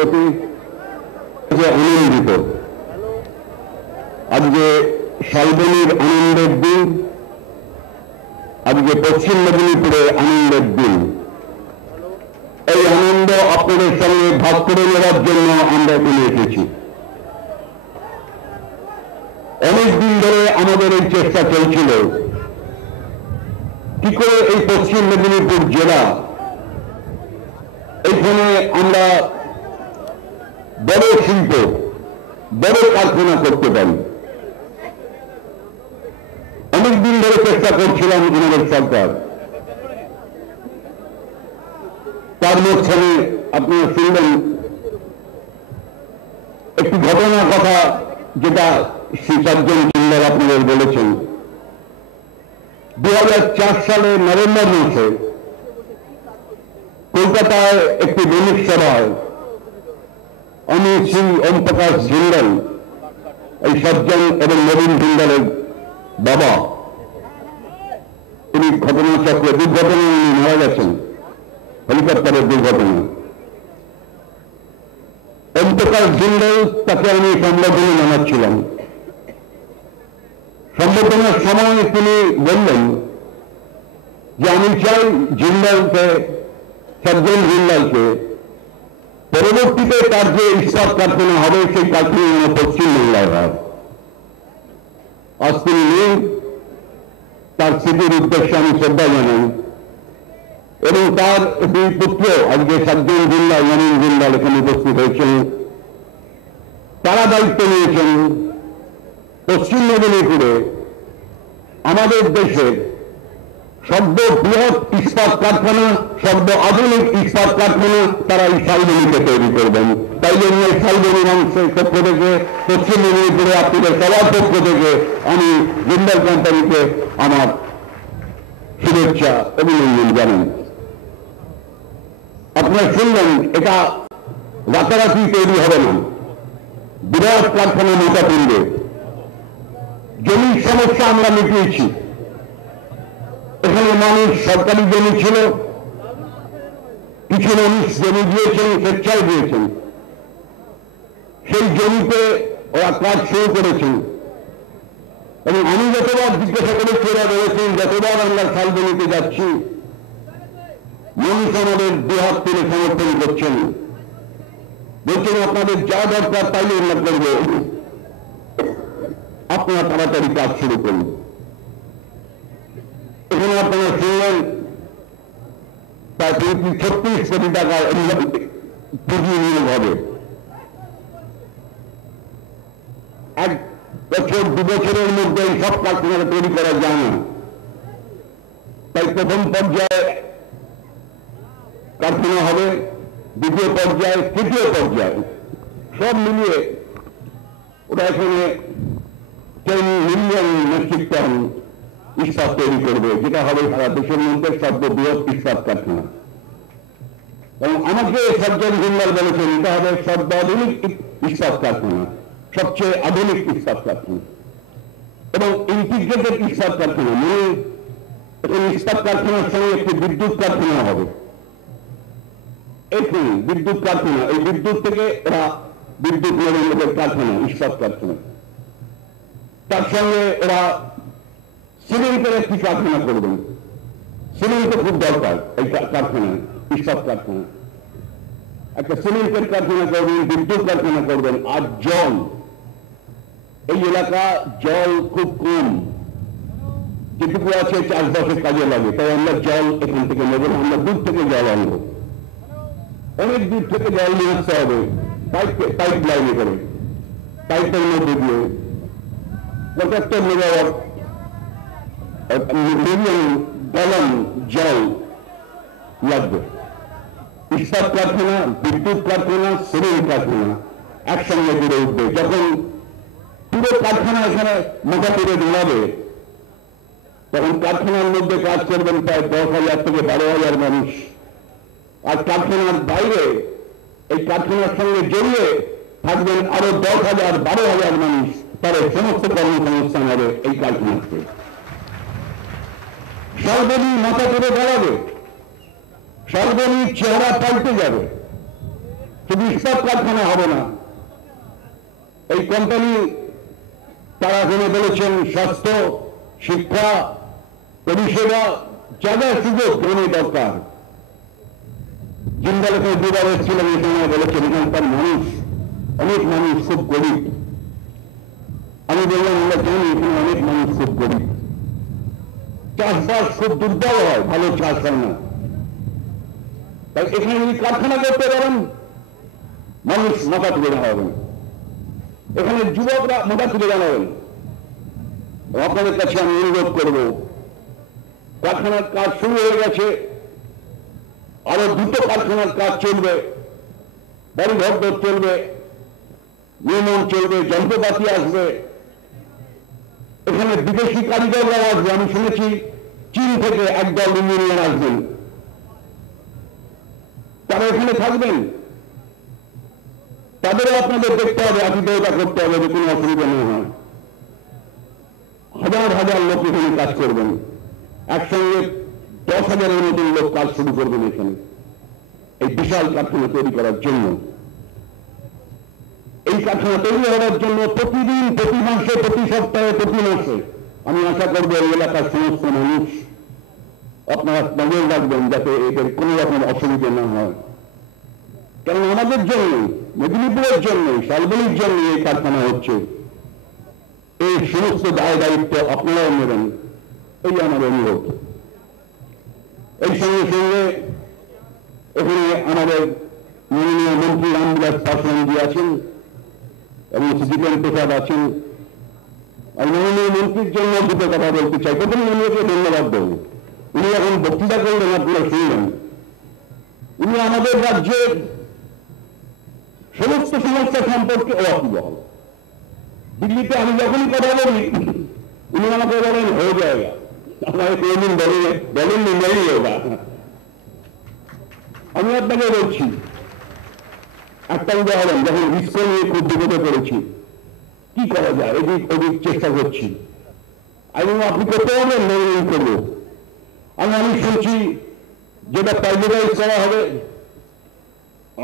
প্রতি আনন্দিত। আজকে শালবনীর আনন্দের দিন, আজকে পশ্চিম মেদিনীপুরে আনন্দের দিন। এই আনন্দ আপনাদের সঙ্গে ভাগ করে নেওয়ার জন্য আমরা এখানে এসেছি। অনেকদিন ধরে আমাদের এই চেষ্টা চলছিল কি করে এই পশ্চিম মেদিনীপুর জেলা, এখানে আমরা বড় শিল্প, বড় কারখানা করতে পারি। অনেকদিন ধরে চেষ্টা করছিলাম আমাদের সরকার। তার মাঝখানে আপনারা শুনলেন একটি ঘটনার কথা, যেটা শ্রী সজ্জন চিল্লার আপনাদের বলেছেন। 2004 সালে নভেম্বর মাসে কলকাতায় একটি বণিক সভায় আমি শ্রী ওম প্রকাশ জিন্দাল, এই সজ্জন এবং নবীন জিন্দালের বাবা, তিনি ঘটনাচক্রে দুর্ঘটনায় উনি মারা গেছেন, হেলিকপ্টারের দুর্ঘটনা। ওম প্রকাশ জিন্দাল, তাকে আমি সম্বোধনা জানাচ্ছিলাম। সম্বোধনার সময় তিনি বললেন যে আমি চাই জিন্দালকে, সজ্জন জিন্দালকে, পরবর্তীতে তার যে ইস্পাত কারখানা হবে সেই কারখানা পশ্চিমবাংলায় হয়। আজ তিনি নেই, তার স্মৃতির উদ্দেশ্যে আমি শ্রদ্ধা জানাই। এবং তার দুই পুত্র আজকে সজ্জন জিন্দাল, নবীন জিন্দাল এখানে উপস্থিত হয়েছেন। তারা দায়িত্ব নিয়েছেন পশ্চিম মেদিনীপুরে আমাদের দেশের সর্ববৃহৎ ইস্পাত কারখানা, সর্ব আধুনিক ইস্পাত কারখানা তারা এই শালবনীতে তৈরি করবেন। তাই জন্য এই শালবনী মানুষের পক্ষ থেকে, পশ্চিম মেদিনীপুরে আপনাদের সবার পক্ষ থেকে আমি জিন্দাল কোম্পানিকে আমার শুভেচ্ছা অভিনন্দন জানাই। আপনারা শুনলেন এটা রাতারাতি তৈরি হবে না, বিরাট কারখানা মোটা তুলবে। জমির সমস্যা আমরা মিটিয়েছি। এখানে মানুষ সরকারি জমি ছিল, কিছু মানুষ জমি দিয়েছেন, স্বেচ্ছায় দিয়েছেন। সেই জমিতে ওরা কাজ শুরু করেছেন। এবং আমি যতবার জিজ্ঞাসা করেছি, ওরা বলেছেন যতবার আমরা শালবনীতে যাচ্ছি মানুষ আমাদের দুহাত তুলে সমর্থন করছেন, বলছেন আপনাদের যা দরকার তাই আমরা করব, আপনারা তাড়াতাড়ি কাজ শুরু করুন। এখানে আপনারা শুনলেন প্রায় 36 কোটি টাকা পুঁজি নিয়োগ হবে। 1 বছর 2 বছরের মধ্যে এই সব কারখানা তৈরি করা যায় না। তাই প্রথম পর্যায়ে কারখানা হবে, দ্বিতীয় পর্যায়ে, তৃতীয় পর্যায়ে, সব মিলিয়ে ওরা এখানে 10 মিলিয়ন মেট্রিক টন ইস্পাত তৈরি করবে, যেটা হবে সারা দেশের মধ্যে সর্ববৃহৎ ইস্পাত কারখানা। এবং আমাকে সজ্জন জিন্দাল বলেছেন এটা হবে সর্বাধুনিক ইস্পাত কারখানা, সবচেয়ে আধুনিক ইস্পাত কারখানা এবং ইন্টিগ্রেটেড ইস্পাত কারখানা। মানে এখন ইস্পাত কারখানার সঙ্গে একটি বিদ্যুৎ কারখানা হবে। এখানে বিদ্যুৎ কারখানা, এই বিদ্যুৎ থেকে এরা বিদ্যুৎ মেরামতের কারখানা, ইস্পাত কারখানা। তার সঙ্গে এরা সিমেন্টের একটি কারখানা করবেন। সিমেন্ট খুব দরকার এই কারখানায়, ইস্পাত কারখানা। একটা সিমেন্টের কারখানা করবেন, বিদ্যুৎ কারখানা করবেন। আর জল, এই এলাকা জল খুব কম, যেটুকু আছে চাষবাসের কাজে লাগে। তাই আমরা জল এখান থেকে নেব না, আমরা দূর থেকে জল আনবো। অনেক দূর থেকে জল নিয়ে আসতে হবে, পাইপ লাইনে করে, পাইপের মধ্যে দিয়ে 75 মেগাওয়াট মিলিয়ন গ্যালন জল লাগবে। ইস্পাত কারখানা, বিদ্যুৎ কারখানা, সিমেন্ট কারখানা একসঙ্গে গড়ে উঠবে। যখন পুরো কারখানা এখানে মোটা করে দাঁড়াবে, তখন কারখানার মধ্যে কাজ করবেন প্রায় 10,000 থেকে 12,000 মানুষ। আর কারখানার বাইরে এই কারখানার সঙ্গে জড়িয়ে থাকবেন আরো 10,000, 12,000 মানুষ। তাদের সমস্ত কর্মসংস্থান হবে এই কারখানাতে। শালবনী মাথা করে দাঁড়াবে, শালবনীর চেহারা পাল্টে যাবে। শুধু ইস্পাত কারখানা হবে না, এই কোম্পানি তারা এখানে বলেছেন স্বাস্থ্য, শিক্ষা, পরিষেবা, যা যা সুযোগ গ্রামে দরকার। জিন্দাল এখানে দুবার এসেছিলেন, এই সময় বলেছেন এখানকার মানুষ, অনেক মানুষ খুব গরিব। আমি বললাম আমরা জানি এখানে অনেক মানুষ খুব গরিব, চাষবাস খুব দুর্বল হয়, ভালো চাষ হয় না। তাই এখানে যদি কারখানা করতে পারেন মানুষ মাথা তুলে দাঁড়াবেন, এখানে যুবকরা মাথা তুলে দাঁড়াবেন। আপনাদের কাছে আমি অনুরোধ করব, কারখানার কাজ শুরু হয়ে গেছে, আরো দুটো কারখানার কাজ চলবে, বাড়িঘর চলবে, নির্মাণ চলবে, যন্ত্রপাতি আসবে, এখানে বিদেশি কারিগররাও আসবে। আমি শুনেছি চীন থেকে একদল ইঞ্জিনিয়ার আসবেন, তারা এখানে থাকবেন, তাদেরও আপনাদের দেখতে হবে, আতিথেয়তা করতে হবে, যে কোনো অসুবিধা না হয়। হাজার হাজার লোক এখানে কাজ করবেন, একসঙ্গে 10,000-এর মতন লোক কাজ শুরু করবেন এখানে, এই বিশাল কারখানা তৈরি করার জন্য। এই কারখানা তৈরি হওয়ার জন্য প্রতিদিন, প্রতি মাসে, প্রতি সপ্তাহে, প্রতি মাসে আমি আশা করবো এই এলাকার সমস্ত মানুষ আপনারা নজর রাখবেন যাতে এদের কোনো রকম অসুবিধা না হয়। কারণ আমাদের জন্য, মেদিনীপুরের জন্য, শালবনির জন্য এই কারখানা হচ্ছে, এই সমস্ত দায় দায়িত্ব আপনারাও নেবেন, এই আমার অনুরোধ। এই সঙ্গে সঙ্গে এখানে আমাদের মাননীয় মন্ত্রী রামবিলাস পাসওয়ানজি আছেন এবং জিতেন প্রসাদ আছেন। আমি মাননীয় মন্ত্রীর জন্য দুটো কথা বলতে চাই। প্রথম মন্ত্রীকে ধন্যবাদ দেব, উনি এখন বক্তৃতা করলেন, আপনারা শুনলেন। উনি আমাদের রাজ্যের সমস্ত সমস্যা সম্পর্কে ওয়াকিবহাল। দিল্লিতে আমি যখনই কথা বলি উনি আমাকে বলেন হয়ে যায়গা, আমাকে কোনদিন বলেননি নেই হোগা। আমি আপনাকে বলছি একটা উদাহরণ, যখন ইসকন নিয়ে খুব বিপদে পড়েছি, কি করা যায়, এদিক ওদিক চেষ্টা করছি। আমি আপনি করতে পারবেন, আমি করবো। আমি শুনছি যেটা প্রাইভেটাইজ করা হবে,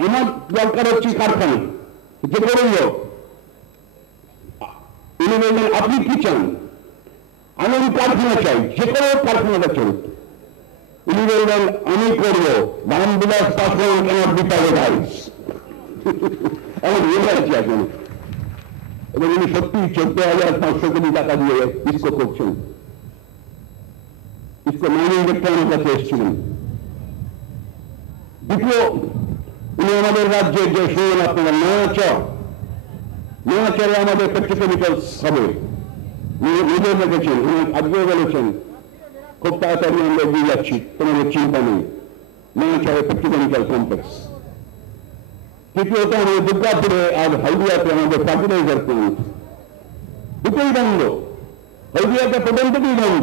আমার দরকার হচ্ছে কারখানা, যে করুন লোক। উনি বললেন আপনি কি চান? আমি কারখানা চাই, যে কোনো কারখানাটা চলুক। উনি বললেন আমি করবো, Ram Vilas Paswan cannot be privatize. আমার মনে আছে এখন। এবং উনি সত্যি 14,500 কোটি টাকা দিয়ে ইসকো করছেন। ইসকো মাইনিং দেখতে আমার কাছে এসেছিলেন। দ্বিতীয়, উনি আমাদের রাজ্যের যে শুনলেন আপনারা নয়াচরে আমাদের পেট্রোকেমিক্যালস হবে, নিজে রেখেছেন, উনি আজকেও বলেছেন খুব তাড়াতাড়ি আমরা এগিয়ে যাচ্ছি, তোমাদের চিন্তা নেই। নয়াচরে পেট্রোকেমিক্যাল কমপ্লেক্স। তৃতীয়ত আমাদের দুর্গাপুরে আর হলদিয়াতে আমাদের ফার্টিলাইজার প্লান্ট, দুটোই বন্ধ। হলদিয়াতে প্রথম থেকেই বন্ধ,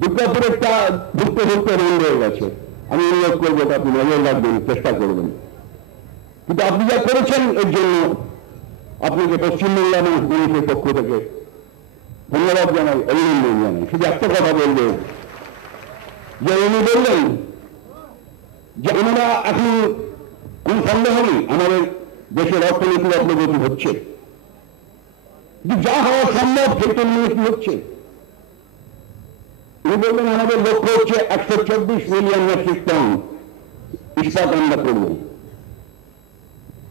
দুর্গাপুরেরটা ঢুকতে ঢুকতে বন্ধ হয়ে গেছে। আমি অনুরোধ করবো আপনি নজর রাখবেন, চেষ্টা করবেন। কিন্তু আপনি যা করেছেন এর জন্য আপনাকে পশ্চিমবাংলা মানুষের পক্ষ থেকে ধন্যবাদ জানাই, অভিনন্দন জানাই। শুধু একটা কথা বলবো, যে উনি বললেন যে আমরা এখন কোন সন্দেহ নেই আমাদের দেশের অর্থনীতির অগ্রগতি হচ্ছে, কিন্তু যা হওয়া সম্ভব সেটা নিয়ে কি হচ্ছে। উনি বললেন আমাদের লক্ষ্য হচ্ছে 124 মিলিয়ন মেট্রিক টন ইস্পাত আমরা করব।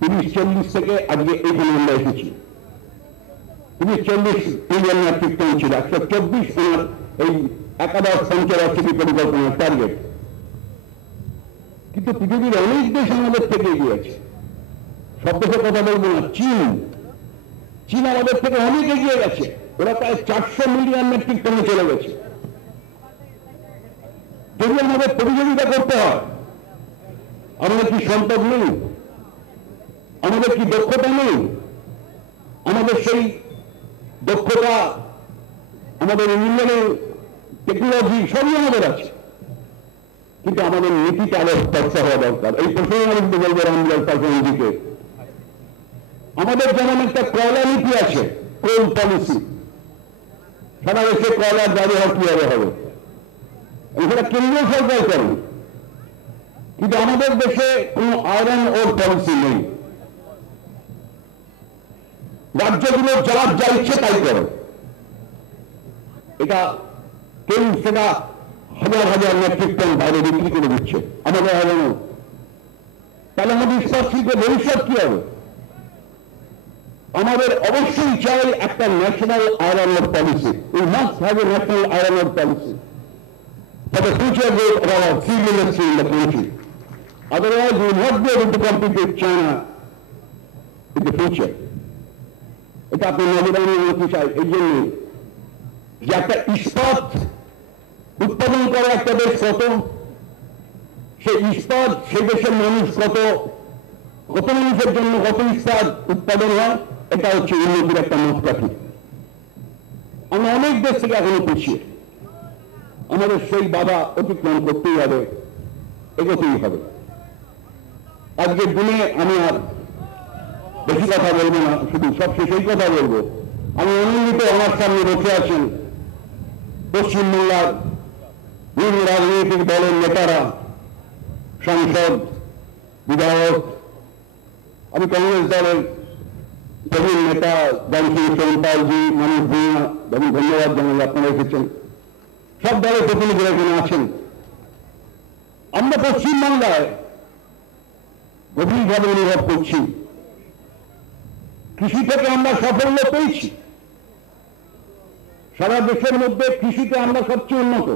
30-40 থেকে আজকে এইখানে আমরা এসেছি। 30-40 মিলিয়ন মেট্রিক টন ছিল, 124 ওনার এই একাদশ পঞ্চবার্ষিকী পরিকল্পনার টার্গেট। কিন্তু পৃথিবীর অনেক দেশ আমাদের থেকে এগিয়ে আছে। সব দেশের কথা বলবো না, চীন আমাদের থেকে অনেক এগিয়ে গেছে, ওরা প্রায় 400 মিলিয়ন মেট্রিক টনে চলে গেছে। যদি আমাদের প্রতিযোগিতা করতে হয়, আমাদের কি সম্পদ নেই, আমাদের কি দক্ষতা নেই? আমাদের সেই দক্ষতা, আমাদের ইঞ্জিনিয়ারিং টেকনোলজি সবই আমাদের আছে, কিন্তু আমাদের নীতিটা আরো স্পষ্ট হওয়া দরকার। এই প্রসঙ্গে আমি বলবো রামবিলাস পাসওয়ানজিকে, আমাদের যেমন একটা কয়লা নীতি আছে, কোল পলিসি, সারা দেশে কয়লার ব্যবহার কিভাবে হবে, এটা কেন্দ্রীয় সরকার করেন, কিন্তু আমাদের দেশে কোনো আয়রন ওর পলিসি নেই। রাজ্যগুলো যার যা ইচ্ছে তাই করে। এটা কেউ সেটা হাজার হাজার মেট্রিক টন বাইরে বিক্রি করে দিচ্ছে, আমাদের আয়রনও। তাহলে আমাদের ইস্পাত শিল্পের ভবিষ্যৎ কি হবে? আমাদের অবশ্যই চাই একটা national iron or policy. We must have a national iron or policy for the future growth of our steel industry in the country. Otherwise, we will not be able to compete with China in the future. এটা আপনি নজরানি রাখতে চাই এই জন্য যে একটা ইস্পাত উৎপাদন করা একটা দেশ কত, সেই ইস্পাত সেই দেশের মানুষ কত মানুষের জন্য কত ইস্পাত উৎপাদন হয়, এটা হচ্ছে উন্নতির একটা মাপকাঠি। আমরা অনেক দেশ থেকে এখনো পিছিয়ে, আমাদের সেই বাধা অতিক্রম করতেই হবে, এগোতেই হবে। আজকের দিনে আমি আর বেশি কথা বলবো না, শুধু সবশেষে এই কথা বলবো, আমি আনন্দিত আমার সামনে বসে আছেন পশ্চিমবাংলার বিভিন্ন রাজনৈতিক দলের নেতারা, সাংসদ, বিধায়ক। আমি কংগ্রেস দলের প্রবীণ নেতা দানসিং সোনপালজি, মানুষ ভূঁইয়া, আমি ধন্যবাদ জানাই আপনারা এসেছেন। সব দলের প্রতিনিধিরা এখানে আছেন। আমরা পশ্চিমবাংলায় গভীরভাবে অনুভব করছি কৃষি থেকে আমরা সাফল্য পেয়েছি। সারা দেশের মধ্যে কৃষিতে আমরা সবচেয়ে উন্নত।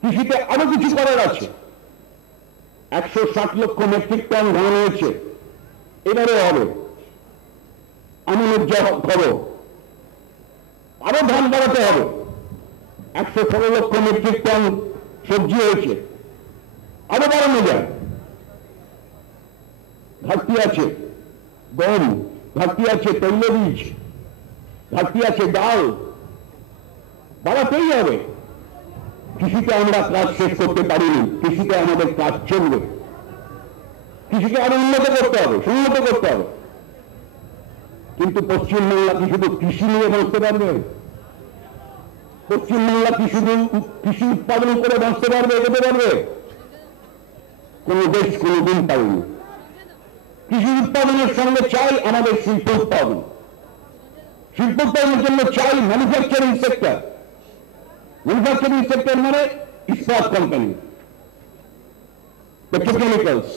কৃষিতে আরো কিছু করার আছে। 160 লক্ষ মেট্রিক টন ধান হয়েছে, এবারে হবে। এমন উদ্যোগ করো, আরো ধান বাড়াতে হবে। 116 লক্ষ মেট্রিক টন সবজি হয়েছে, আরো বাড়ানো যায়। ঘাটতি আছে গম, ঘাটতি আছে তৈলবীজ, ঘাটতি আছে ডাল, বাড়াতেই হবে। কৃষিতে আমরা কাজ শেষ করতে পারিনি, কৃষিতে আমাদের কাজ চলবে। কৃষিকে আরো উন্নত করতে হবে, সুন্নত করতে হবে। কিন্তু পশ্চিমবাংলা কি শুধু কৃষি নিয়ে বাঁচতে পারবে? পশ্চিমবাংলা কি শুধু কৃষি উৎপাদন করে বাঁচতে পারবে, এগোতে পারবে? কোন দেশ কোনদিন পারেনি। কৃষি উৎপাদনের সঙ্গে চাই আমাদের শিল্প উৎপাদন। শিল্প উৎপাদনের জন্য চাই ম্যানুফ্যাকচারিং সেক্টর। ম্যানুফ্যাকচারিং সেক্টর মানে ইস্পাত company, petrochemicals,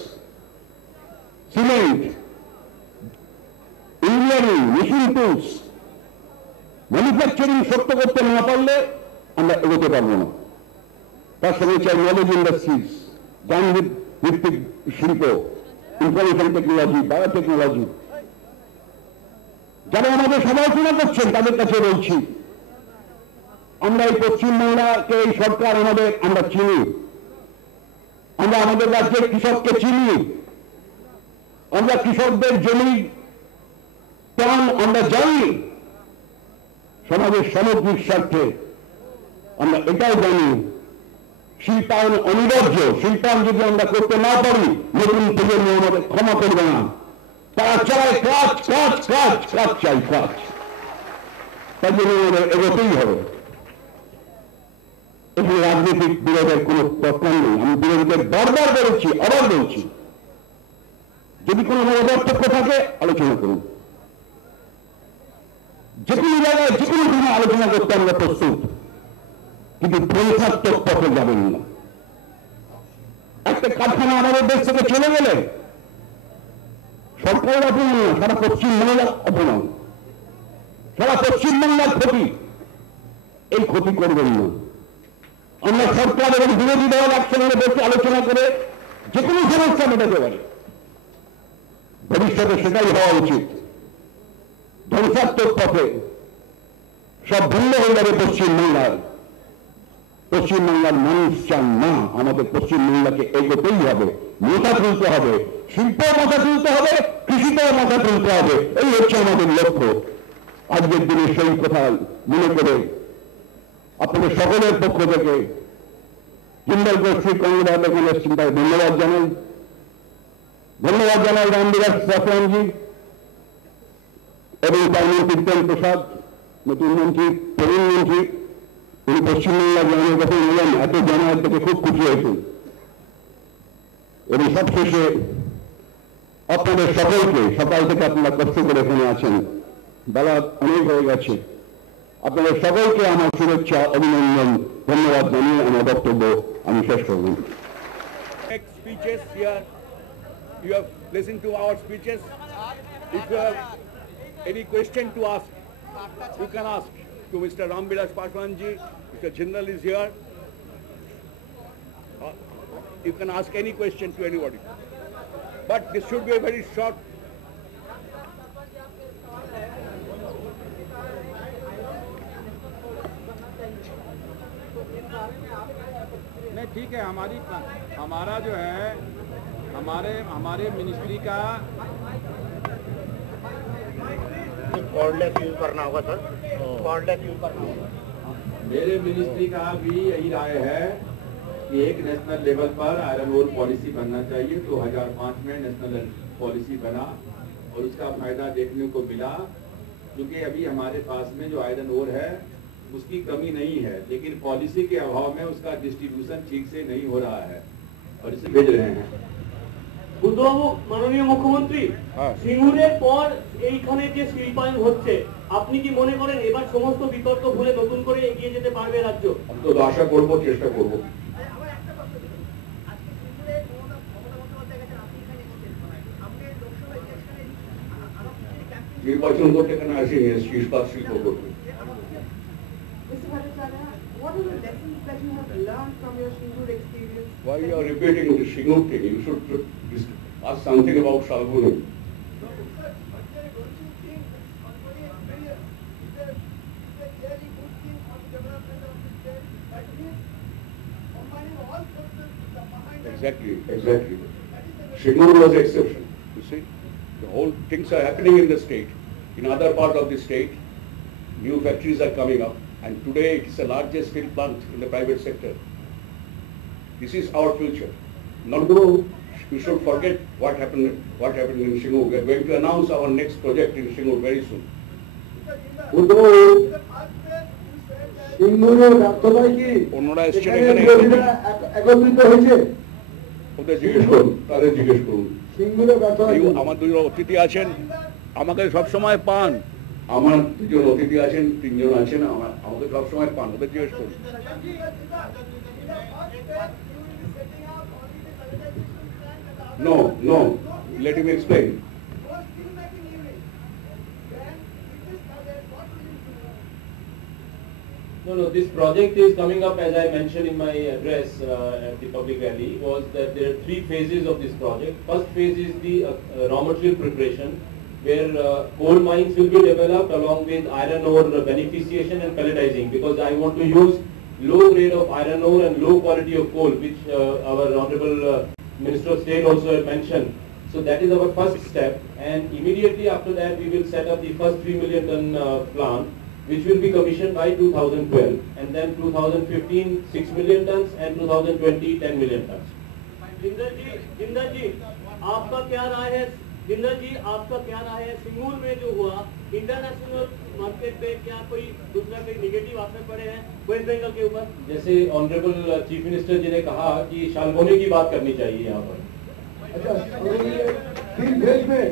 cement, engineering, machine tools. Manufacturing শক্ত করতে না পারলে আমরা এগোতে পারবো না। তার সঙ্গে চাই নলেজ ইন্ডাস্ট্রিজ, জ্ঞান ভিত্তিক শিল্প, ইনফরমেশন টেকনোলজি, বায়োটেকনোলজি। যারা আমাদের সমালোচনা করছেন তাদের কাছে বলছি, আমরা এই পশ্চিমবাংলাকে, এই সরকার আমরা চিনি। আমরা আমাদের রাজ্যের কৃষককে চিনি। আমরা কৃষকদের জমি প্রাণ আমরা জানি। সমাজের সামগ্রিক স্বার্থে আমরা এটাও জানি শিল্পায়ন অনিবার্য। শিল্পায়ন যদি আমরা করতে না পারি, নতুন প্রজন্ম আমাদের ক্ষমা করবে না। তারা চায় কাজ, কাজ, কাজ, কাজ চাই, কাজ। তার জন্য আমাদের এগোতেই হবে। এখানে রাজনৈতিক বিরোধের কোন দরকার নেই। আমি বিরোধীদের বারবার বলেছি, আবার বলছি, যদি কোনো মতপার্থক্য থাকে আলোচনা করুন। যে কোনো জায়গায় যে কোনো দিনে আলোচনা করতে আমরা প্রস্তুত, কিন্তু ধ্বংসাত্মক পথে যাবেন না। একটা কারখানা আমাদের দেশ থেকে চলে গেলে সরকারের অপমান না, সারা পশ্চিমবাংলার অপমান, সারা পশ্চিমবাংলার ক্ষতি। এই ক্ষতি করবেন না। আমরা সরকার এবং বিরোধী দল একসঙ্গে বসে আলোচনা করে যে কোনো সমস্যা মেটাতে পারি। ভবিষ্যতে সেটাই হওয়া উচিত। ধ্বংসাত্মক পথে সব ভিন্ন হয়ে যাবে পশ্চিমবাংলার। পশ্চিমবাংলার মানুষ চান না। আমাদের পশ্চিমবাংলাকে এগোতেই হবে, মাথা তুলতে হবে, শিল্প মাথা তুলতে হবে, কৃষিতেও মাথা তুলতে হবে। এই হচ্ছে আমাদের লক্ষ্য। আজকের দিনে সেই কথা মনে করে আপনাদের সকলের পক্ষ থেকে জিন্দাল গোষ্ঠী কংগ্রেস এখানে এসেছেন, তাই ধন্যবাদ জানাই। ধন্যবাদ জানাই রামবিলাস পাসওয়ানজি এবং তার মন্ত্রী কীর্তন প্রসাদ, নতুন মন্ত্রী, প্রবীণ মন্ত্রী। তিনি পশ্চিমবাংলা জনের কথা বললেন, এত জানার থেকে খুব খুশি হয়েছেন। এবং সবশেষে আপনাদের সকলকে, সকাল থেকে আপনারা কষ্ট করে এখানে আছেন, বেলা অনেক হয়ে গেছে, আপনাদের সকলকে আমার শুভেচ্ছা, অভিনন্দন, ধন্যবাদ জানিয়ে আমার বক্তব্য আমি শেষ করব। Next speeches here, you have listened to our speeches. If you have any question to ask, you can ask to Mr. Ramvilas Paswanji. Mr. Jindal is here. You can ask any question to anybody. But this should be a very short. नहीं, ठीक है, हमारा जो है हमारे ministry का cordless use करना होगा सर, कॉर्डलेस यूज करना होगा। मेरे मिनिस्ट्री का भी यही राय है कि एक नेशनल लेवल पर आयरन ओर पॉलिसी बनना चाहिए। 2005 में नेशनल पॉलिसी बना और उसका फायदा देखने को मिला, क्योंकि अभी हमारे पास में जो आयरन ओर है उसकी कमी नहीं है, लेकिन पॉलिसी के अभाव में उसका डिस्ट्रीब्यूशन ठीक से नहीं हो रहा है और इसे भेज रहे हैं। বুদ্ধবাবু, মাননীয় মুখ্যমন্ত্রী, সিঙ্গুরের পর এইখানে যে শিল্পায়ন হচ্ছে, আপনি কি মনে করেন এবার সমস্ত বিতর্ক ভুলে নতুন করে এগিয়ে যেতে পারবে রাজ্য? हम तो आशा করব, চেষ্টা করব। নির্বাচন করতে কেন আসেনি, ইস্পাত শিল্প করবে। What are the lessons that you have learned from your Singur experience? Why you are repeating the Singur thing? You should ask something about Shalboni. Exactly. Singur was the exception. You see, the whole things are happening in the state. In other part of the state, new factories are coming up. And today it is the largest steel plant in the private sector. This is our future. Not to, we should forget what happened in Singur. We are going to announce our next project in Singur very soon. অন্যরা এসছেন এখানে, একত্রিত হয়েছে, ওদের জিজ্ঞেস করুন, তাদের জিজ্ঞেস করুন। আমার দুজন অতিথি আছেন, আমাকে সবসময় পান। আমার দুজন অতিথি আছেন, তিনজন আছেন, আমাকে সবসময় পান, ওদের জিজ্ঞেস করুন। No, let him explain. No, this project is coming up, as I mentioned in my address at the public rally, was that there are 3 phases of this project. First phase is the raw material preparation, where coal mines will be developed along with iron ore beneficiation and pelletizing, because I want to use low grade of iron ore and low quality of coal, which our Honorable Minister of State also had mentioned. So that is our first step, and immediately after that we will set up the first 3 million ton plant, which will be commissioned by 2012, and then 2015 6 million tons and 2020 10 million tons. Jindal जी, आपका क्या राय है? जिंदल जी, आपका क्या राय है? सिंगूर में जो हुआ, international market पे क्या कोई दूसरा कोई निगेटिव असर पड़े हैं वेस्ट बंगाल के ऊपर? जैसे ऑनरेबल चीफ मिनिस्टर जी ने कहा कि शालबोनी की बात करनी चाहिए यहाँ पर। अच्छा, 3 फेज में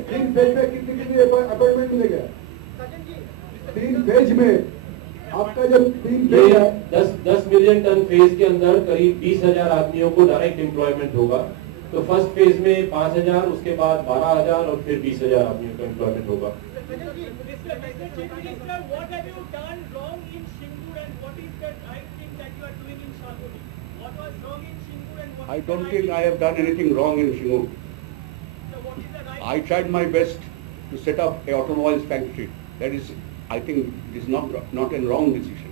कितनी अपॉइंटमेंट मिलेगा? 3 फेज में आपका जब 3 फेज है, 10 मिलियन टन फेज के अंदर करीब 20,000 आदमियों को डायरेक्ट एम्प्लॉयमेंट होगा। तो फर्स्ट फेज में 5,000, उसके बाद 12,000 और फिर 20,000 आदमियों का एम्प्लॉयमेंट होगा। I don't think I have done anything wrong in Singur. I tried my best to set up a automobiles factory. That is, I think, it is not a wrong decision.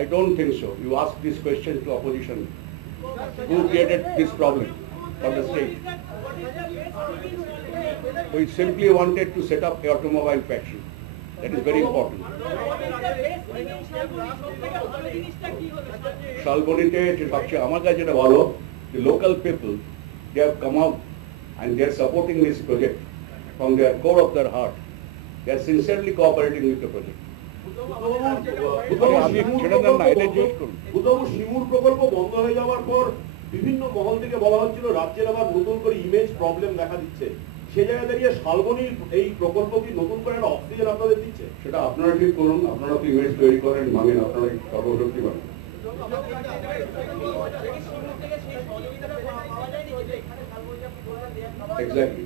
I don't think so. You ask this question to opposition. Who created this problem for the state? We simply wanted to set up an automobile factory. That is very important. Shalbonite, the local people, they have come out and they are supporting this project from their core of their heart. They are sincerely cooperating with the project. বুদ্ধবাবু শিমুর প্রকল্প বন্ধ হয়ে যাওয়ার পর বিভিন্ন মহল থেকে বলা হচ্ছিল রাজ্যের আবার নতুন করে ইমেজ প্রবলেম দেখা দিচ্ছে, সে জায়গায় দাঁড়িয়ে শালবনির এই প্রকল্প কি নতুন করে একটা অক্সিজেন আপনাদের দিচ্ছে? সেটা আপনারা ঠিক করুন, আপনারা তো ইমেজ তৈরি করেন, মানেন আপনারা সর্বশক্তিমান। Exactly.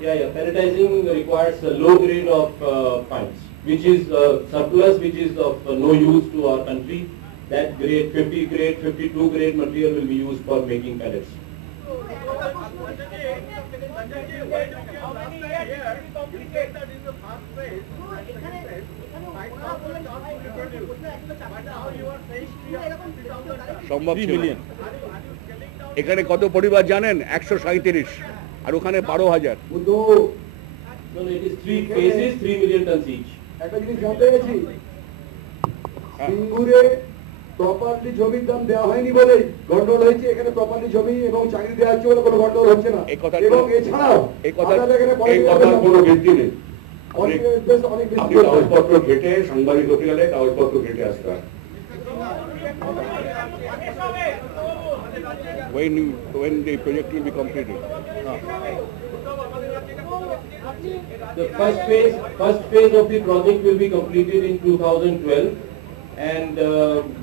Yeah. Pelletizing requires a low grade of fines, which is surplus, which is of no use to our country. That grade, 50 grade, 52 grade material will be used for making pellets. সম্ভব ছিল। এখানে কত পরিবার জানেন? 137, আর ওখানে 12,000। So it is 3 phases, 3 million tons each. একটা জিনিস জানতে গেছি, সিঙ্গুরে প্রপারলি জমির দাম দেওয়া হয়নি বলেই গন্ডগোল হয়েছে, এখানে প্রপারলি জমি এবং চাকরি দেওয়া হচ্ছে বলে কোনো গন্ডগোল হচ্ছে না। এবং এছাড়াও এই কথার কোনো ভিত্তি নেই। আপনি কাগজপত্র ঘেটে, সাংবাদিক হতে গেলে কাগজপত্র ঘেটে আসতে হয়। When the project will be completed. The first phase of the project will be completed in 2012, and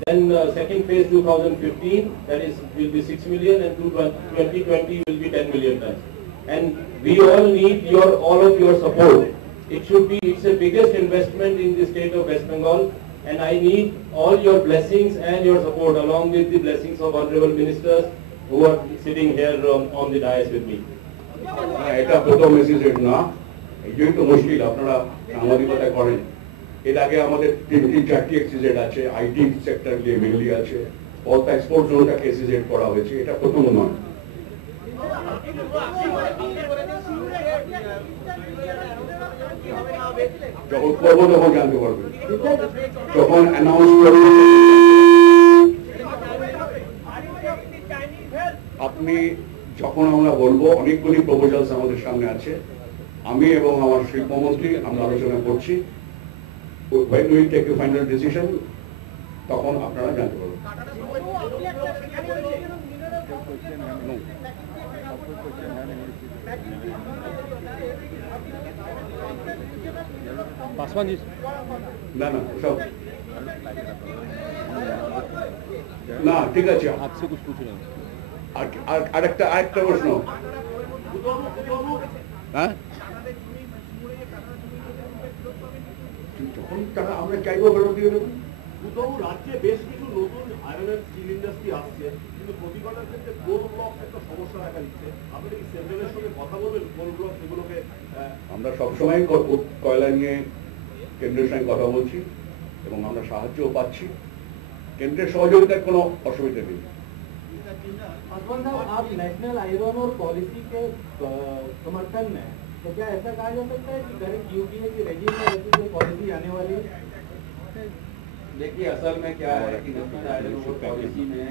then second phase 2015, that is will be 6 million, and 2020 will be 10 million tons. And we all need all of your support. It's the biggest investment in the state of West Bengal, and I need all your blessings and your support, along with the blessings of honorable ministers who are sitting here on the dais with me. এটা প্রথম ACZ না, এই জন্যই তো মুশকিল। আপনারা সাংবাদিকতা করেন, এর আগে আমাদের 3-4টি এক্সিজেড আছে, আইটি সেক্টর নিয়ে মেনলি আছে, পলতা এক্সপোর্ট জোনটাকে এসিজেড করা হয়েছে, এটা প্রথম নয়। যখন করবো তখন জানতে পারবেন, যখন অ্যানাউন্স করবো। আপনি যখন আমরা বলবো, অনেকগুলি প্রপোজালস আমাদের সামনে আছে, আমি এবং আমার শিল্পমন্ত্রী আমরা আলোচনা করছি, when we take a final decision তখন আপনারা জানতে পারবেন। না না সব না, ঠিক আছে। আরেকটা প্রশ্ন, হ্যাঁ, যখন টাকা আমরা চাইবো ফেরত দিয়ে দেবো। রাজ্যে বেশ কিছু নতুন আয়রনের স্টিল ইন্ডাস্ট্রি আসছে, কিন্তু প্রতিকটার ক্ষেত্রে কোল ব্লক একটা সমস্যা দেখা দিচ্ছে। আপনারা কি সেন্ট্রালের সঙ্গে কথা বলবেন কোল ব্লক সেগুলোকে? আমরা সবসময় কয়লা নিয়ে কেন্দ্রের সঙ্গে কথা বলছি এবং আমরা সাহায্যও পাচ্ছি, কেন্দ্রের সহযোগিতার কোনো অসুবিধা নেই। पासवान साहब, आप नेशनल आयरन और पॉलिसी के समर्थन में, तो क्या ऐसा कहा जा सकता है कि करंट यूपीए की रेजिम में ऐसी कोई पॉलिसी आने वाली है? देखिए, असल में क्या है कि नेशनल आयरन और पॉलिसी में